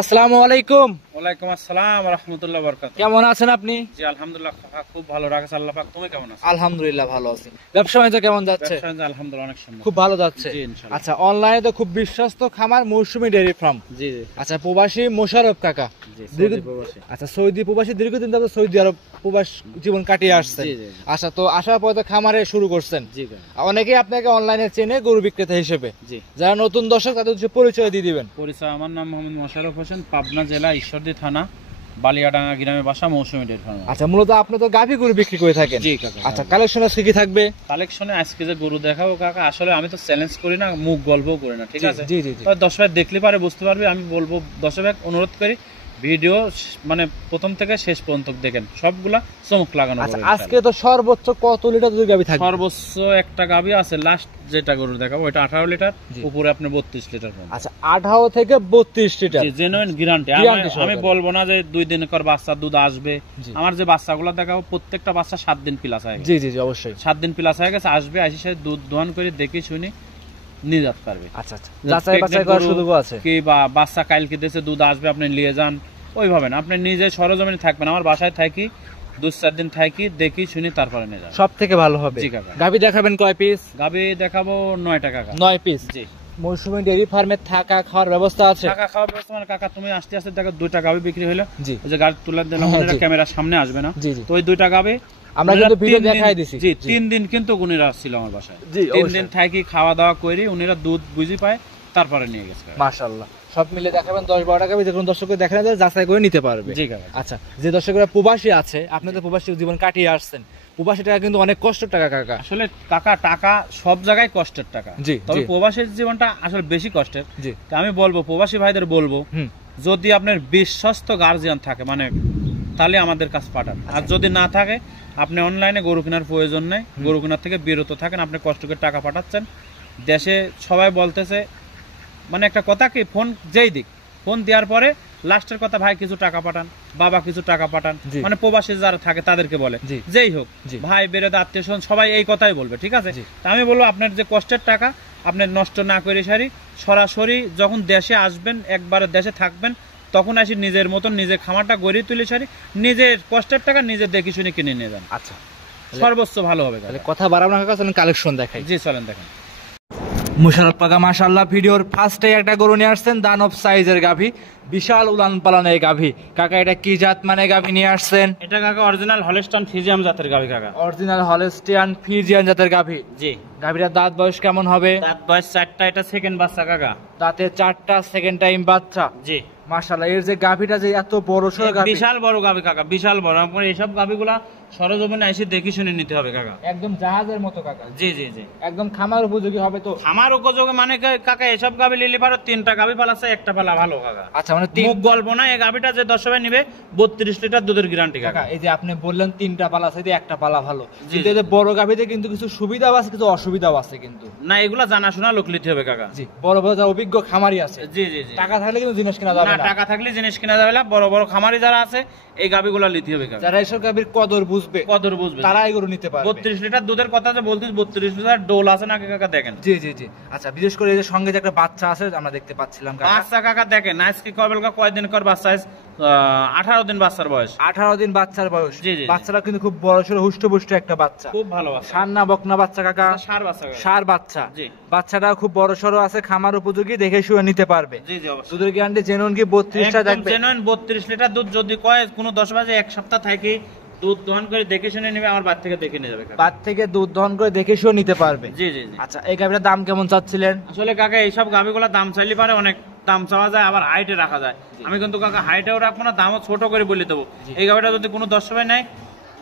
আসসালামু আলাইকুম। ওয়ালাইকুম আসসালাম ওয়া রাহমাতুল্লাহি ওয়া বারাকাতুহু। কেমন আছেন আপনি? জি আলহামদুলিল্লাহ খুব ভালো রাখছে আল্লাহ পাক। তুমি কেমন আছো? আলহামদুলিল্লাহ ভালো আছি। ব্যবসা বাণিজ্য কেমন যাচ্ছে? ব্যবসা বাণিজ্য আলহামদুলিল্লাহ অনেক সুন্দর, খুব ভালো যাচ্ছে। জি ইনশাআল্লাহ। আচ্ছা, অনলাইনে তো খুব বিশ্বস্ত খামার মৌসুমী ডেইরি ফার্ম। জি জি। আচ্ছা, প্রবাসী মোশাররফ কাকা। জি সৌদি প্রবাসী। আচ্ছা, সৌদি প্রবাসী দীর্ঘদিন ধরে সৌদি আরব প্রবাস জীবন কাটিয়ে আসছেন। জি জি। আচ্ছা, তো আসার পর তো খামারে শুরু করছেন। জি কাকা। অনেকেই আপনাকে অনলাইনে চেনে গরু বিক্রেতা হিসেবে। জি। যারা নতুন দর্শক তাদের হচ্ছে পরিচয় দিয়ে দিবেন। পরিচয়, আমার নাম মোহাম্মদ মোশাররফ হোসেন, পাবনা জেলা ঈশ্বরদী থানা বালিয়াডাঙ্গা গ্রামে বাসা, মৌসুমী ডেইরি ফার্ম। আচ্ছা, মূলত আপনি তো গাভী গরু বিক্রি করে থাকেন। জি কাকা। আচ্ছা, কালেকশন আজকে কি থাকবে? কালেকশনে আজকে যে গরু দেখাবো কাকা, আসলে আমি তো চ্যালেঞ্জ করি না, মুখ গল্পও করি না, ঠিক আছে? জি জি জি। দর্শক দেখলে পারে বুঝতে পারবে। আমি বলবো দর্শক অনুরোধ করি ভিডিও মানে প্রথম থেকে শেষ পর্যন্ত দেখেন, সবগুলা চমক লাগানো। আচ্ছা, আজকে তো সর্বোচ্চ কত লিটার দুধ গাভী থাকবে? সর্বোচ্চ একটা গাভী আছে, লাস্ট যেটা গরু দেখাবো ওটা 18 লিটার, উপরে আপনি 32 লিটার পাবেন। আচ্ছা, 18 থেকে 32 লিটার। জি জেনুইন গ্যারান্টি। আমি বলবো না যে 2 দিন পর বাচ্চা দুধ আসবে। আমার যে বাচ্চাগুলো দেখাবো প্রত্যেকটা বাচ্চা 7 দিন প্লাস হয়ে গেছে। জি জি জি, অবশ্যই 7 দিন প্লাস হয়ে গেছে, আসবে, আসি সাথে দুধ দোয়ান করে দেখি শুনি নিয়ে যেতে পারবে। আচ্ছা আচ্ছা, যাচাই বাছাই করার সুযোগ আছে কি বা বাচ্চা কালকে দিয়েছে দুধ আসবে, আপনি নিয়ে যান, ওইভাবে না, আপনি নিজে সরজমিনে থাকবেন, আমার বাসায় থাকি 2-4 দিন থাকি, দেখি শুনি তারপরে নিয়ে যান, সব থেকে ভালো হবে। জি কাকা। গাভী দেখাবেন কয় পিস? গাভী দেখাবো 9টা কাকা। 9 পিস। জি। মৌসুমী ডেইরি ফার্মে থাকা খাওয়ার ব্যবস্থা আছে? টাকা খাওয়ার ব্যবস্থা মানে কাকা তুমি আস্তে আস্তে দেখো 2টা গাভী বিক্রি হলো। জি। ওই যে গাড়ি তুলে দিলাম, ওনারা ক্যামেরার সামনে আসবে না, জি জি। তো ওই 2টা গাভী আমরা কিন্তু ভিডিও দেখাই দিছি। জি 3 দিন কিন্তু উনিরা আসছিল আমার বাসায়। জি, 3 দিন থাকি খাওয়া দাওয়া করি, উনিরা দুধ বুঝি পায় তারপরে নিয়ে গেছে। মাশাআল্লাহ, সব মিলে দেখাবেন 10-12 টাকা যে কোনো দর্শককে দেখানো যায়, যাচাই করে নিতে পারবে। জি কাকা। আচ্ছা, যে দর্শকরা প্রবাসী আছে, আপনি তো প্রবাসী জীবন কাটিয়ে আসছেন, প্রবাসী টাকা কিন্তু অনেক কষ্টের টাকা কাকা। আসলে কাকা টাকা সব জায়গায় কষ্টের টাকা। জি। তবে প্রবাসীর জীবনটা আসলে বেশি কষ্টের। জি। তো আমি বলবো প্রবাসী ভাইদের বলবো, যদি আপনার বিশ্বস্ত গার্জিয়ান থাকে মানে তাহলে আমাদের কাছে পাঠান। আর যদি না থাকে, আপনি অনলাইনে গরু কেনার প্রয়োজন নেই, গরু কেনার থেকে বিরত থাকেন। আপনি কষ্ট করে টাকা পাঠাচ্ছেন, দেশে সবাই বলতেছে মানে একটা কথা কি, ফোন যেই দিক, ফোন দেওয়ার পরে লাস্টের কথা, ভাই কিছু টাকা পাঠান, বাবা কিছু টাকা পাঠান, মানে প্রবাসী যারা থাকে তাদেরকে বলে, যেই হোক ভাই বেরোতে আত্মীয় স্বজন সবাই এই কথাই বলবে, ঠিক আছে? আমি বলবো আপনার যে কষ্টের টাকা আপনি নষ্ট না করে সরাসরি যখন দেশে আসবেন, একবারে দেশে থাকবেন, তখন আসি নিজের মতন নিজের খামারটা গড়ে তুলে নিজের কষ্টের টাকা নিজে দেখে শুনে কিনে নিয়ে যান। আচ্ছা, সর্বোচ্চ ভালো হবে। কথা বাড়াবো না কাকা, চলেন কালেকশন দেখাই। জি চলেন দেখেন। মোশাররফ কাকা মাশাআল্লাহ ভিডিওর ফার্স্টে একটা গরু নিয়ে আসছেন, দানব সাইজের গাভী, বিশাল উলান পালানের এই গাভী। কাকা এটা কি জাত মানে গাভী নিয়ে আসছেন? এটা কাকা অরিজিনাল হলস্টাইন ফ্রিজিয়ান জাতের গাভী কাকা। অরিজিনাল হলস্টাইন ফ্রিজিয়ান জাতের গাভী। জি। গাভীটার দাঁত বয়স কেমন হবে? দাঁত বয়স 4টা, এটা সেকেন্ড বাচ্চা কাকা। দাঁতে 4টা, সেকেন্ড টাইম বাচ্চা। জি। মাশাআল্লাহ, এর যে গাভীটা যে এত বড় সরো গাভী, বিশাল বড় গাভী কাকা, বিশাল বড়। আপনার এইসব গাভীগুলা সরজমিনে এসে দেখে শুনে নিতে হবে কাকা। একদম জাহাজের মতো কাকা। জি জি জি। একদম খামার উপযোগী হবে তো? খামার উপযোগী মানে কাকা এসব গাভী নিলে পারো 3টা গাভী পালাচ্ছে, একটা পালা ভালো কাকা। আচ্ছা, মানে মুখ গল্প না, এই গাভীটা যে 10 ভাই নিবে 32 লিটার দুধের গ্যারান্টি কাকা। এই যে আপনি বললেন 3টা পালা আছে, একটা পালা ভালো, কিন্তু এই বড় গাভীতে কিন্তু কিছু সুবিধাও আছে কিছু অসুবিধাও আছে কিন্তু। না, এগুলা জানাশোনা লোক নিতে হবে কাকা। জি, বড় বড় যারা অভিজ্ঞ খামারি আছে। জি জি জি। টাকা থাকলে কিন্তু জিনিস কেনা যাবে না। টাকা থাকলে জিনিস কেনা যাবে না। বড় বড় খামারি যারা আছে এই গাভীগুলা নিতে হবে কাকা। যারা এসব গাভীর কদর বুঝবে তারা এগুলো নিতে পারবে। 32 লিটার দুধের কথা যে বলতেছি, 32 লিটার ডোল আছে নাকি কাকা দেখেন। জি জি জি। আচ্ছা, বিশেষ করে এই যে সঙ্গে যে একটা বাচ্চা আছে আমরা দেখতে পাচ্ছিলাম কাকা। বাচ্চা কাকা দেখেন আজকে কয়দিন কর বাচ্চা, 18 দিন বাচ্চার বয়স। 18 দিন বাচ্চার বয়স। জি জি। বাচ্চাটা কিন্তু খুব বড় সড়ো হুষ্টপুষ্ট একটা বাচ্চা, খুব ভালো বাচ্চা। ষাঁড় না বকনা বাচ্চা কাকা? ষাঁড় বাচ্চা। ষাঁড় বাচ্চা। জি। বাচ্চাটা খুব বড় সড়ো আছে, খামার উপযোগী, দেখে শুয়ে নিতে পারবে। জি জি অবশ্যই। দুধের গ্যারান্টি জেনুইন কি 32টা থাকবে? জেনুইন 32 লিটার দুধ। যদি কয় কোনো 10 বাজে এক সপ্তাহ থাকি দুধ দহন করে দেখে শুনে নেবে, আমার বাড়ি থেকে দেখে নিয়ে যাবে কাকা। বাড়ি থেকে দুধ দহন করে দেখে শুয়ে নিতে পারবে। জি জি জি। আচ্ছা, এই গাভীটার দাম কেমন চাচ্ছিলেন? আসলে কাকা এইসব গাভীগুলোর দাম চাইলে পারে অনেক দাম চাওয়া যায়, আবার হাইটে রাখা যায়। আমি কিন্তু কাকা হাইটেও রাখবো না, দামও ছোট করে বলে দেবো। এই গাভীটা যদি কোনো 10 ভাই নেয়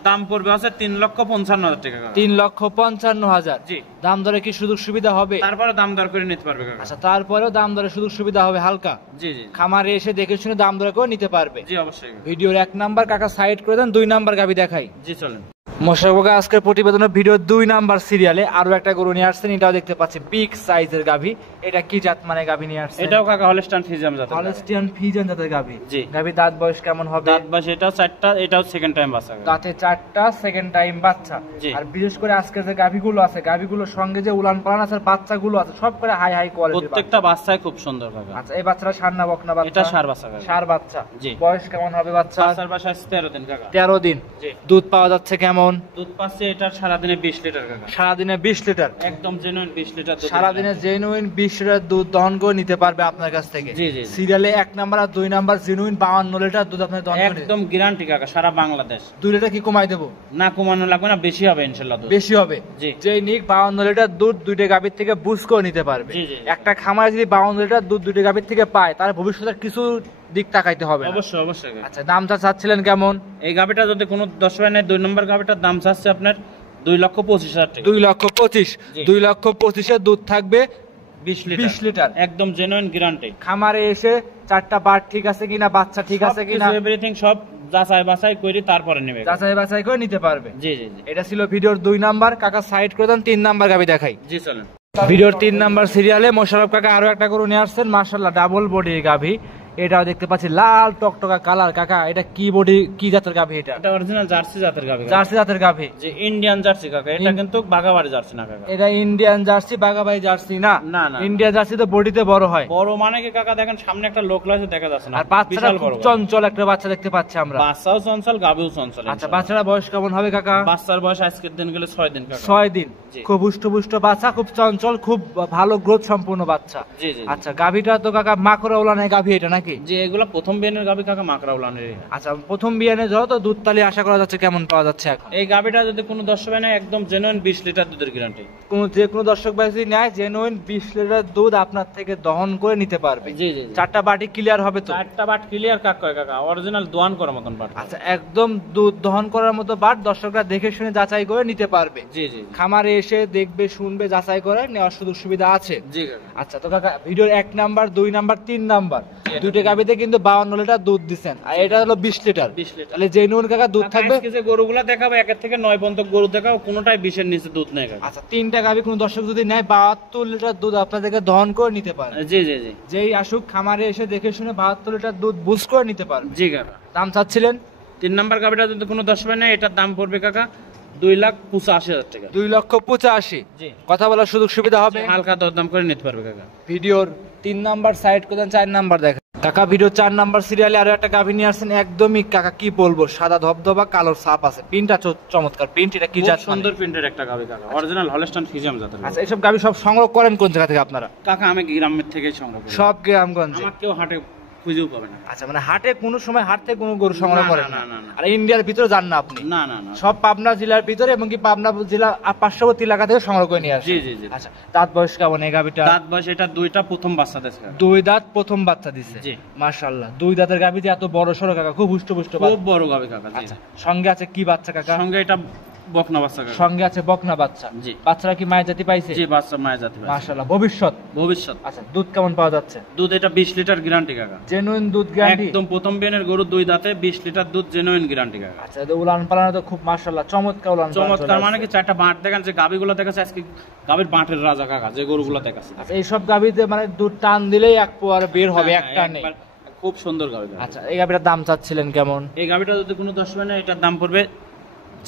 দাম পড়বে হচ্ছে 3,55,000 টাকা। 3,55,000। জি। দাম দরে কি সুযোগ সুবিধা হবে? তারপরে দাম দর করে নিতে পারবে কাকা। আচ্ছা, তারপরেও দাম দরে সুযোগ সুবিধা হবে হালকা? জি জি। খামারে এসে দেখে শুনে দাম দরে করে নিতে পারবে। জি অবশ্যই। ভিডিওর 1 নাম্বার কাকা সাইড করে দেন, 2 নাম্বার গাভী দেখাই। জি চলেন। মোশাররফ কাকা আজকের প্রতিবেদনের ভিডিও 2 নাম্বার সিরিয়ালে আরো একটা গরু নিয়ে আসছেন, এটাও দেখতে পাচ্ছি বিগ সাইজের গাভী। এটা কি জাত মানে গাভী নিয়ে আসছেন? এটাও কাকা হলস্টাইন ফ্রিজিয়ান জাতের। হলস্টিয়ান ফ্রিজিয়ান জাতের গাভী। জি। গাভী দাঁত বয়স কেমন হবে? দাঁত বয়স এটাও 4টা, এটাও সেকেন্ড টাইম বাচ্চা। দাঁতে 4টা, সেকেন্ড টাইম বাচ্চা। আর বিশেষ করে আজকের যে গাভীগুলো আছে, গাভীগুলোর সঙ্গে যে উলান পালান আছে, বাচ্চাগুলো আছে, সব করে হাই হাই কোয়ালিটির। প্রত্যেকটা বাচ্চাই খুব সুন্দর কাকা। আচ্ছা, এই বাচ্চাটা ষাঁড় না বকনা বাচ্চা? এটা ষাঁড় বাচ্চা কাকা। ষাঁড় বাচ্চা। জি। বয়স কেমন হবে বাচ্চা? বাচ্চার বয়স 13 দিন কাকা। 13 দিন। জি। দুধ পাওয়া যাচ্ছে কেমন? দুধ পাচ্ছে এটা সারাদিনে 20 লিটার কাকা। সারাদিনে 20 লিটার? একদম জেনুইন 20 লিটার দুধ। সারাদিনে জেনুইন 20 লিটার দুধ দহন করে নিতে পারবে আপনার কাছ থেকে। জি জি। সিরিয়ালে 1 নাম্বার আর 2 নাম্বার জেনুইন 52 লিটার দুধ আপনি দহন করে একদম গ্যারান্টি কাকা, সারা বাংলাদেশ। 2 লিটার কি কমাই দেবো? না কমানো লাগবে না, বেশি হবে ইনশাআল্লাহ দুধ। বেশি হবে। জি। যেই নিক 52 লিটার দুধ দুইটা গাভীর থেকে বুঝ করে নিতে পারবে। জি জি। একটা খামারে যদি 52 লিটার দুধ দুইটা গাভীর থেকে পায়, তার ভবিষ্যতের কিছু দিক তাকাইতে হবে না। অবশ্যই অবশ্যই। আচ্ছা, দামটা চাচ্ছিলেন কেমন? এই গাভিটা যদি কোনো 10 ভাই নেয়, 2 নম্বর গাভিটার দাম চাচ্ছে আপনার 2,25,000 টাকা। 2,25,000। জি। 2,25,000 দুধ থাকবে 20 লিটার। 20 লিটার। একদম জেনুইন গ্যারান্টি। খামারে এসে 4টা বার ঠিক আছে কিনা, বাচ্চা ঠিক আছে কিনা, এভরিথিং সব যাচাই বাছাই করে তারপরে নেবে। যাচাই বাছাই করে নিতে পারবে। জি জি জি। এটা ছিল ভিডিওর 2 নাম্বার। কাকা সাইড করে দেন, 3 নাম্বার গাভী দেখাই। জি চলেন। ভিডিওর 3 নাম্বার সিরিয়ালে মোশাররফ কাকা আরো একটা গরু নিয়ে আসছেন, মাশাআল্লাহ ডাবল বডি গাভী। এটাও দেখতে পাচ্ছি লাল টকটকা কালার। কাকা এটা কি বডি, কি জাতের গাভী? এটা এটা অরিজিনাল জার্সি জাতের গাভী। জার্সি জাতের গাভী। যে ইন্ডিয়ান জার্সি কাকা, এটা কিন্তু বাগাবাড়ি জার্সি না কাকা। এটা ইন্ডিয়ান জার্সি, বাগাবাড়ি জার্সি না? না না। ইন্ডিয়ান জার্সি তো বডিতে বড় হয়। বড় মানে কি কাকা, দেখেন সামনে একটা লোক লাগছে দেখা যাচ্ছে না। আর বাচ্চাটা খুব চঞ্চল একটা বাচ্চা দেখতে পাচ্ছি আমরা। বাচ্চাও চঞ্চল, গাভীও চঞ্চল। আচ্ছা, বাচ্চাটা বয়স কেমন হবে কাকা? বাচ্চার বয়স আজকের দিন গেলে 6 দিন কাকা। 6 দিন। জি। খুব হুষ্ট বাচ্চা, খুব চঞ্চল, খুব ভালো গ্রোথ সম্পূর্ণ বাচ্চা। জি জি। আচ্ছা, গাভীটা তো কাকা মাকড়া উলানের গাভী এটা নাকি? যে এগুলা প্রথম বিয়ানের গাভী কাকা, মাকড়া উলানের। আচ্ছা, প্রথম বিয়ানে যত দুধ তালি আশা করা যাচ্ছে, কেমন পাওয়া যাচ্ছে এখন? এই গাভীটা যদি কোনো 10 ভাই নেয়, একদম জেনুইন 20 লিটার দুধের গ্যারান্টি। যে কোনো দর্শক ভাই যদি নেয়, জেনুইন 20 লিটার দুধ আপনার থেকে দহন করে নিতে পারবে। জি জি। 4টা বাটি ক্লিয়ার হবে তো? 4টা বাট ক্লিয়ার কাক কয় কাকা, অরিজিনাল দোয়ান করার মতন বাট। আচ্ছা, একদম দুধ দহন করার মতো বাট দর্শকরা দেখে শুনে যাচাই করে নিতে পারবে। জি জি। খামারে এসে দেখবে, শুনবে, যাচাই করে নেওয়ার সুযোগ সুবিধা আছে। জি কাকা। আচ্ছা, তো কাকা ভিডিওর 1 নাম্বার, 2 নাম্বার, 3 নাম্বার দুইটা গাভীতে কিন্তু 52 লিটার দুধ দিচ্ছেন, আর এটা হলো 20 লিটার। 20 লিটার। তাহলে জেনুইন কাকা দুধ থাকবে। আজকে যে গরুগুলা দেখাবো 1 থেকে 9 পর্যন্ত গরু দেখাবো, কোনোটাই 20 এর নিচে দুধ নেই কাকা। আচ্ছা, 3টা গাভী কোনো দর্শক যদি নেয়, 72 লিটার দুধ আপনাদেরকে দহন করে নিতে পারে। জি জি জি। যেই আসুক খামারে এসে দেখে শুনে 72 লিটার দুধ বুঝ করে নিতে পারবে। জি কাকা। দাম চাচ্ছিলেন? 3 নাম্বার গাভীটা যদি কোনো 10 ভাই নেয়, এটার দাম পড়বে কাকা 2,85,000 টাকা। 2,85,000। জি। কথা বলার সুযোগ সুবিধা হবে। হালকা দরদাম করে নিতে পারবে কাকা। ভিডিওর 3 নাম্বার সাইড করে দেন, 4 নাম্বার দেখেন। কাকা ভিডিও 4 নাম্বার সিরিয়ালে আরো একটা গাভী নিয়ে আসছেন, একদমই কাকা কি বলবো, সাদা ধবধবা কালো ছাপ আছে, প্রিন্টটা চমৎকার প্রিন্ট। এটা কি জাত? সুন্দর প্রিন্টের একটা গাভী কাকা, অরিজিনাল হলস্টাইন ফ্রিজিয়ান জাতের। আচ্ছা, এইসব গাভী সব সংগ্রহ করেন কোন জায়গা থেকে আপনারা? কাকা আমি গ্রামের থেকে সংগ্রহ করি। সব গ্রামগঞ্জে? আমার কেউ হাটে খুঁজেও পাবে না। আচ্ছা, মানে হাটে কোনো সময় হাট থেকে কোনো গরু সংগ্রহ না, করেন না, না? না, না। আর ইন্ডিয়ার ভিতরে যান না আপনি? না না না। সব পাবনা জেলার ভিতরে এবং কি পাবনা জেলা পার্শ্ববর্তী এলাকা থেকে সংগ্রহ করে নিয়ে আসে? জি জি জি। আচ্ছা, দাঁত বয়স কেমন এই গাভীটা? দাঁত বয়স এটা 2টা প্রথম বাচ্চা দিয়েছে কাকা। 2 দাঁত প্রথম বাচ্চা দিছে। জি। মাশাআল্লাহ, 2 দাঁতের গাভী যে এত বড় সরো কাকা, খুব হুষ্ট খুব বড় গাভী কাকা। জি। আচ্ছা, সঙ্গে আছে কি বাচ্চা কাকা? সঙ্গে এটা বকনা বাচ্চা কাকা। সঙ্গে আছে বকনা বাচ্চা। জি। বাচ্চারা কি মায়ের জাতি পাইছে? জি, বাচ্চা মায়ের জাতি পাইছে। মাশাআল্লাহ, ভবিষ্যৎ। ভবিষ্যৎ। আচ্ছা, দুধ কেমন পাওয়া যাচ্ছে? দুধ এটা 20 লিটার গ্যারান্টি কাকা। জেনুইন দুধ গ্যারান্টি? একদম প্রথম বিয়ানের গরু, 2 দাঁতে 20 লিটার দুধ জেনুইন গ্যারান্টি কাকা। আচ্ছা, এই উলান পালানো তো খুব মাশাআল্লাহ চমৎকার উলান পালান। চমৎকার মানে কি, 4টা বাঁট দেখেন, যে গাভীগুলো দেখাচ্ছে আজকে গাভীর বাঁটের রাজা কাকা, যে গরুগুলো দেখাচ্ছে। আচ্ছা, এই সব গাভীতে মানে দুধ টান দিলেই এক পোয়ার বের হবে, হ্যাঁ, একটা নেই। একবার খুব সুন্দর গাভী কাকা। আচ্ছা, এই গাভীটার দাম চাচ্ছিলেন কেমন? এই গাভীটা যদি কোনো 10 ভাই নেয়, এটার দাম পড়বে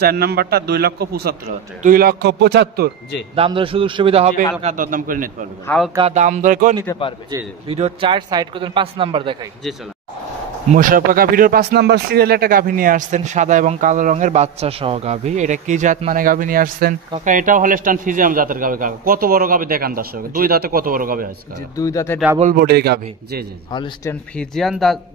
4 নাম্বারটা 2,75,000 টাকা। 2,75,000। জি। দাম দরে সুযোগ সুবিধা হবে? হালকা দরদাম করে নিতে পারবে। হালকা দাম দরে করে নিতে পারবে। জি জি। ভিডিওর 4 সাইড করে 5 নাম্বার দেখাই। জি চলো। মোশাররফ কাকা ভিডিওর 5 নাম্বার সিরিয়ালে একটা গাভী নিয়ে আসছেন, সাদা এবং কালো রঙের বাচ্চা সহ গাভী। এটা কি জাত মানে গাভী নিয়ে আসছেন? কাকা এটাও হলস্টাইন ফ্রিজিয়ান জাতের গাভী কাকা। কত বড় গাভী দেখান দর্শক, 2 দাঁতে কত বড় গাভী আছে কাকা। যে 2 দাঁতে ডাবল বডির গাভী। জি জি। Holstein Friesian.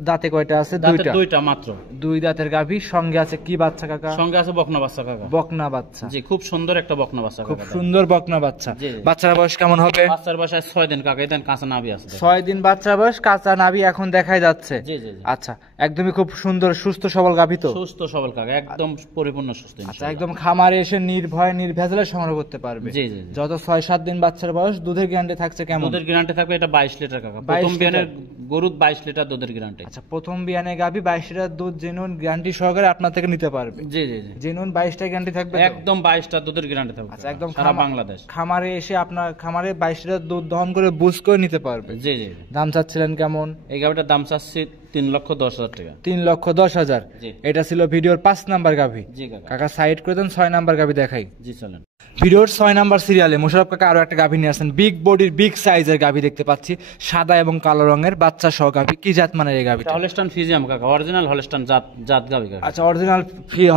দাঁতে কয়টা আছে? দাঁতে 2টা। 2টা মাত্র। 2 দাঁতের গাভী। সঙ্গে আছে কি বাচ্চা কাকা? সঙ্গে আছে বকনা বাচ্চা কাকা। বকনা বাচ্চা। জি, খুব সুন্দর একটা বকনা বাচ্চা খুব কাকা। সুন্দর বকনা বাচ্চা। জি। বাচ্চার বয়স কেমন হবে? বাচ্চার বয়স 6 দিন কাকা, এতেন কাঁচা নাভি আছে। 6 দিন বাচ্চা বয়স, কাঁচা নাভি এখন দেখাই যাচ্ছে। জি জি জি। আচ্ছা, আচ্ছা, একদমই খুব সুন্দর সুস্থ সবল গাভী তো? সুস্থ সবল কাকা, একদম পরিপূর্ণ সুস্থ আচ্ছা, ইনশাআল্লাহ। একদম খামারে এসে নির্ভয়ে নির্ভেজালে সংগ্রহ করতে পারবে। জি জি জি। যত 6-7 দিন বাচ্চার বয়স, দুধের গ্যারান্টি থাকছে কেমন? দুধের গ্যারান্টি থাকবে এটা 22 লিটার কাকা। 22 প্রথম লিটার। বিয়ানের গরু 22 লিটার দুধের গ্যারান্টি। আচ্ছা, প্রথম বিয়ানে গাভী 22 লিটার দুধ জেনুইন গ্যারান্টি সহকারে আপনার থেকে নিতে পারবে। জি জি জি। জেনুইন 22টা গ্যারান্টি থাকবে তো? একদম 22টা দুধের গ্যারান্টি থাকবে। আচ্ছা, একদম সারা বাংলাদেশ। খামারে এসে আপনার খামারে 22 লিটার দুধ দহন করে বুঝ করে নিতে পারবে। জি জি জি। দাম চাচ্ছিলেন কেমন? এই গাভিটার দাম চাচ্ছি 3,10,000 টাকা। 3,10,000। জি। এটা ছিল ভিডিওর 5 নাম্বার গাভী। জি কাকা। কাকা সাইড করে দেন, 6 নাম্বার গাভী দেখাই। জি চলেন। ভিডিওর 6 নাম্বার সিরিয়ালে মোশাররফ কাকা আরো একটা গাভী নিয়ে আসেন। বিগ বডির বিগ সাইজের গাভী দেখতে পাচ্ছি, সাদা এবং কালো রঙের বাচ্চা সহ গাভী। কি জাত মানের এই গাভীটা? হলস্টাইন ফ্রিজিয়াম কাকা, অরিজিনাল হলস্টাইন জাত গাভি কাকা। আচ্ছা, অরিজিনাল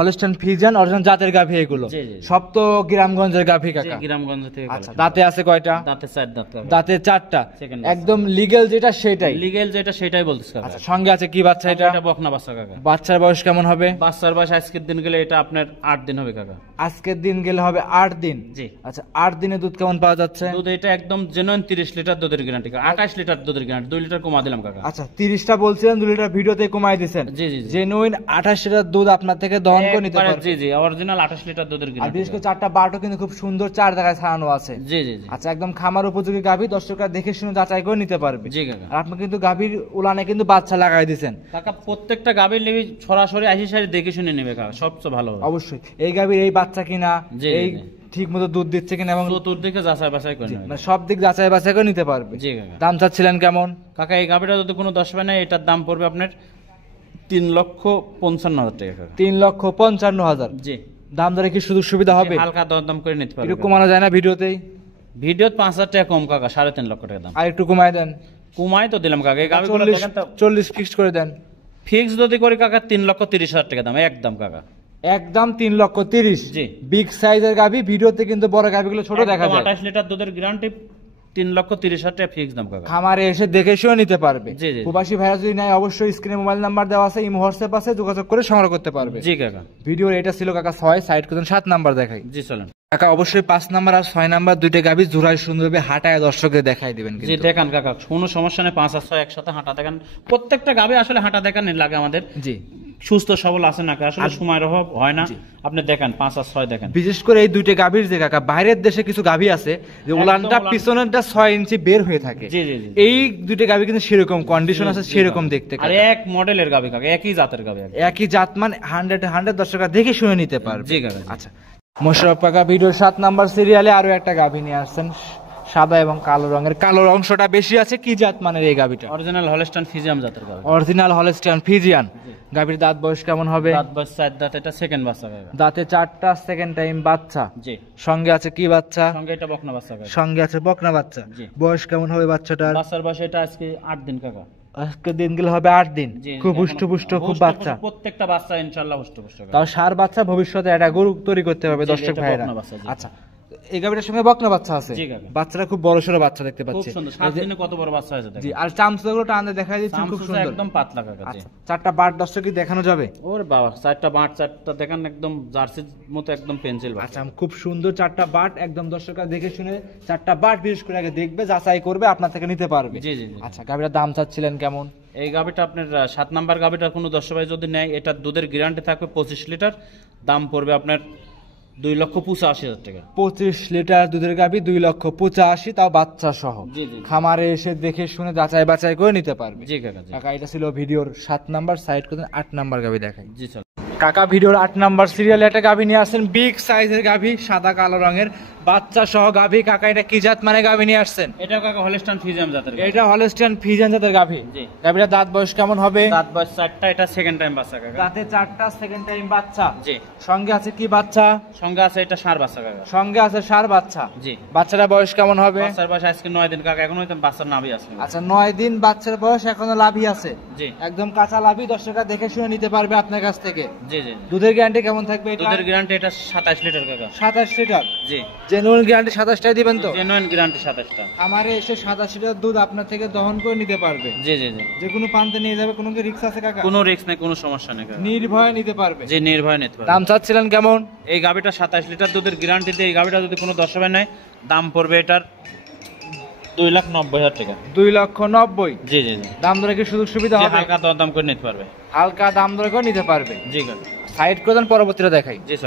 হলস্টাইন ফ্রিজিয়ান অরিজিনাল জাতের গাভী এগুলো। জি, জি। সব তো গ্রামগঞ্জের গাভী জি, কাকা। গ্রামগঞ্জ থেকে আচ্ছা, collection। দাঁতে আছে কয়টা? দাঁতে 4 দাঁত কাকা। দাঁতে 4টা। Second একদম লিগ্যাল যেটা সেটাই। লিগেল যেটা সেটাই বলতেছ কাকা। আচ্ছা, সঙ্গে আছে কি বাচ্চা এটা? এটা বকনা বাচ্চা কাকা। বাচ্চার বয়স কেমন হবে? বাচ্চার বয়স আজকের দিন গেলে এটা আপনার 8 দিন হবে কাকা। আজকের দিন গেলে হবে 8 দিন। জি। আচ্ছা, 8 দিনে দুধ কেমন পাওয়া যাচ্ছে? দুধ এটা একদম জেনুইন 30 লিটার দুধের গ্যারান্টি কাকা। 28 লিটার দুধের গ্যারান্টি, 2 লিটার কমা দিলাম কাকা। আচ্ছা, 30টা বলছিলেন, 2 লিটার ভিডিওতে কমাই দিয়েছেন। জি জি জি। জেনুইন 28 লিটার দুধ আপনার থেকে দহন করে নিতে একবারে পারবে। জি জি, অরিজিনাল 28 লিটার দুধের আর গ্যারান্টি। বিশেষ করে 4টা বাটও কিন্তু খুব সুন্দর 4 জায়গায় ছাড়ানো আছে। জি জি জি। আচ্ছা, একদম খামার উপযোগী গাভী, দর্শকরা দেখে শুনে যাচাই করে নিতে পারবে। জি কাকা। আর আপনি কিন্তু গাভীর উলানে কিন্তু বাচ্চা লাগাই দিয়েছেন। কাকা প্রত্যেকটা গাভীর লেবি সরাসরি আসি সারি দেখে শুনে নেবে কাকা, সবচেয়ে ভালো হবে। অবশ্যই এই গাভীর এই বাচ্চা কিনা, জি, এই জি। ঠিক মতো দুধ দিচ্ছে কিনা এবং চতুর্দিকে যাচাই বাছাই করে নেবে। মানে সব দিক যাচাই বাছাই করে নিতে পারবে। জি কাকা। দাম চাচ্ছিলেন কেমন? কাকা এই গাভীটা যদি কোনো 10 পায় না, এটার দাম পড়বে আপনার 3,55,000 টাকা কাকা। 3,55,000। জি। দাম দরে কি সুযোগ সুবিধা হবে? হালকা দরদাম করে নিতে পারবে একটু কাকা। কমানো যায় না ভিডিওতেই? ভিডিওত 5,000 টাকা কম কাকা, 3.5 লক্ষ টাকা দাম। আর একটু কমাই দেন। কমাই তো দিলাম কাকা। এই গাভীগুলো দেখেন তো, 40 ফিক্সড করে দেন। ফিক্স যদি করি কাকা 3,30,000 টাকা দাম একদম কাকা। একদম 3,30,000। জি। বিগ সাইজের গাভী, ভিডিওতে কিন্তু বড় গাভীগুলো ছোট দেখা যায়। 28 লিটার দুধের গ্যারান্টি, 3,30,000 টাকা ফিক্স দাম কাকা। খামারে এসে দেখে শুনে নিতে পারবে। জি, জি। প্রবাসী ভাইরা যদি নেয়, অবশ্যই স্ক্রিনে মোবাইল নাম্বার দেওয়া আছে, ইমো হোয়াটসঅ্যাপ আছে, যোগাযোগ করে সংগ্রহ করতে পারবে। জি কাকা। ভিডিওর এটা ছিল কাকা 6, সাইড করতেন 7 নাম্বার দেখাই। জি চলেন। কাকা অবশ্যই 5 নাম্বার আর 6 নাম্বার দুইটা গাভী জোড়ায় সুন্দরভাবে হাঁটায় দর্শকদের দেখাই দিবেন জি কিন্তু। দেখান কাকা, কোনো সমস্যা নেই। 5 আর 6 একসাথে হাঁটা দেখান। প্রত্যেকটা গাভী আসলে হাঁটা দেখান লাগে আমাদের। জি। সুস্থ সবল আছে নাকি, আসলে সময়ের অভাব হয় না। আপনি দেখেন 5 আর 6 দেখেন। বিশেষ করে এই দুইটা গাভীর যে কাকা, বাইরের দেশে কিছু গাভী আছে যে উলানটা উলান। পিছনেরটা 6 ইঞ্চি বের হয়ে থাকে। জি জি জি। এই দুইটা গাভী কিন্তু সেরকম কন্ডিশন আছে, সেরকম দেখতে আর কাকা। এক মডেলের গাভী কাকা, একই জাতের গাভী। একই জাত, মানে 100 দর্শকরা দেখে শুনে নিতে পারবে। জি কাকা। আচ্ছা, মোশাররফ কাকা ভিডিওর 7 নাম্বার সিরিয়ালে আরো একটা গাভী নিয়ে আসছেন, সাদা এবং কালো রঙের। কালো অংশটা বেশি আছে। কি জাত মানের এই গাভীটা? অরিজিনাল হলস্টাইন ফ্রিজিয়াম জাতের গাভী। Original Holstein Friesian. গাভীর দাঁত বয়স কেমন হবে? দাঁত বয়স 4 দাঁত, এটা সেকেন্ড বাচ্চা কাকা। দাঁতে 4টা, সেকেন্ড টাইম বাচ্চা। জি। সঙ্গে আছে কি বাচ্চা? সঙ্গে এটা বকনা বাচ্চা কাকা। সঙ্গে আছে বকনা বাচ্চা। জি। বয়স কেমন হবে বাচ্চাটার? বাচ্চার বয়স এটা আজকে 8 দিন কাকা। আজকে দিন গেলে হবে 8 দিন। জি, খুব এখনো হুষ্টপুষ্ট, খুব হুষ্টপুষ্ট, বাচ্চা। প্রত্যেকটা বাচ্চা ইনশাআল্লাহ হুষ্টপুষ্ট কাকা। তাও সার বাচ্চা, ভবিষ্যতে একটা গরু তৈরি করতে পারবে জি, দর্শক এটা ভাইরা। বকনা বাচ্চা, জি। আচ্ছা, এই গাভীটার সঙ্গে বকনা বাচ্চা আছে। জি কাকা। বাচ্চাটা খুব বড় সড়ো বাচ্চা দেখতে খুব পাচ্ছি। সুন্দর, 7 দিনে কত বড় বাচ্চা হয়েছে জি, দেখেন। আর চামচগুলো টানতে দেখা যাচ্ছে খুব সামসুসা সুন্দর। একদম পাতলা কাকা। জি। আচ্ছা, 4টা বাট দর্শক দেখানো যাবে? ওরে বাবা, 4টা বাট, 4টা দেখেন একদম জার্সির মতো, একদম পেন্সিল বাট। আচ্ছা, খুব সুন্দর 4টা বাট, একদম দর্শকরা দেখে শুনে 4টা বাট বিশেষ করে আগে দেখবে, যাচাই করবে, আপনার থেকে নিতে পারবে। জি জি জি। আচ্ছা, গাভীটার দাম চাচ্ছিলেন কেমন? এই গাভীটা আপনার 7 নাম্বার গাভীটার কোনো 10 ভাই যদি নেয়, এটা দুধের গ্যারান্টি থাকবে 25 লিটার। দাম পড়বে আপনার 2,85,000 টাকা। 25 লিটার দুধের গাভী, 2,85,000, তাও বাচ্চা সহ। জি জি। খামারে এসে দেখে শুনে যাচাই বাছাই করে নিতে পারবে। জি কাকা। জি। কাকা এটা ছিল ভিডিওর 7 নাম্বার, সাইড করে 8 নাম্বার গাভী দেখাই। জি চল। কাকা ভিডিওর 8 নাম্বার সিরিয়ালে একটা গাভী নিয়ে আসছেন, বিগ সাইজের গাভী, সাদা কালো রঙের বাচ্চা সহ গাভী। কাকা এটা কি জাত মানে গাভী নিয়ে আসছেন? এটা কাকা হলস্টাইন ফ্রিজিয়াম জাতের গাভী। এটা হলস্টাইন ফ্রিজিয়ান জাতের গাভী। জি। গাভীটার দাঁত বয়স কেমন হবে? দাঁত বয়স 4টা, এটা সেকেন্ড টাইম বাচ্চা কাকা। দাঁতে 4টা, সেকেন্ড টাইম বাচ্চা। জি। সঙ্গে আছে কি বাচ্চা? সঙ্গে আছে এটা ষাঁড় বাচ্চা কাকা। সঙ্গে আছে ষাঁড় বাচ্চা। জি। বাচ্চাটা বয়স কেমন হবে? বাচ্চার বয়স আজকে 9 দিন কাকা, এখনো তো বাচ্চার নাভি আছে। আচ্ছা, 9 দিন বাচ্চার বয়স, এখনো লাভই আছে। জি। একদম কাঁচা লাভই, দর্শকরা দেখে শুনে নিতে পারবে আপনার কাছ থেকে। জি জি। দুধের গ্যারান্টি কেমন থাকবে এটা? দুধের গ্যারান্টি এটা 27 লিটার কাকা। 27 লিটার। জি। জেনুইন গ্যারান্টি 27টাই দিবেন তো? জেনুইন গ্যারান্টি 27টা। আমারে এসে 27 লিটার দুধ আপনার থেকে দহন করে নিতে পারবে। জি জি জি। যে কোনো প্রান্তে নিয়ে যাবে, কোনো কি রিস্ক আছে কাকা? কোনো রিস্ক নেই, কোনো সমস্যা নেই কাকা। নির্ভয়ে নিতে পারবে। জি, নির্ভয় নিতে পারবে। দাম চাচ্ছিলেন কেমন? এই গাভীটা 27 লিটার দুধের গ্যারান্টি দিয়ে এই গাভীটা যদি কোনো 10 ভাই নেয়, দাম পড়বে এটার 2,90,000 টাকা। 2,90,000। জি জি জি। দাম দরে কি সুযোগ সুবিধা হবে? হালকা দরদাম করে নিতে পারবে। হালকা দাম দরে করে নিতে পারবে। জি। সাইড করে দেন, পরবর্তীটা দেখাই। জি স্যার।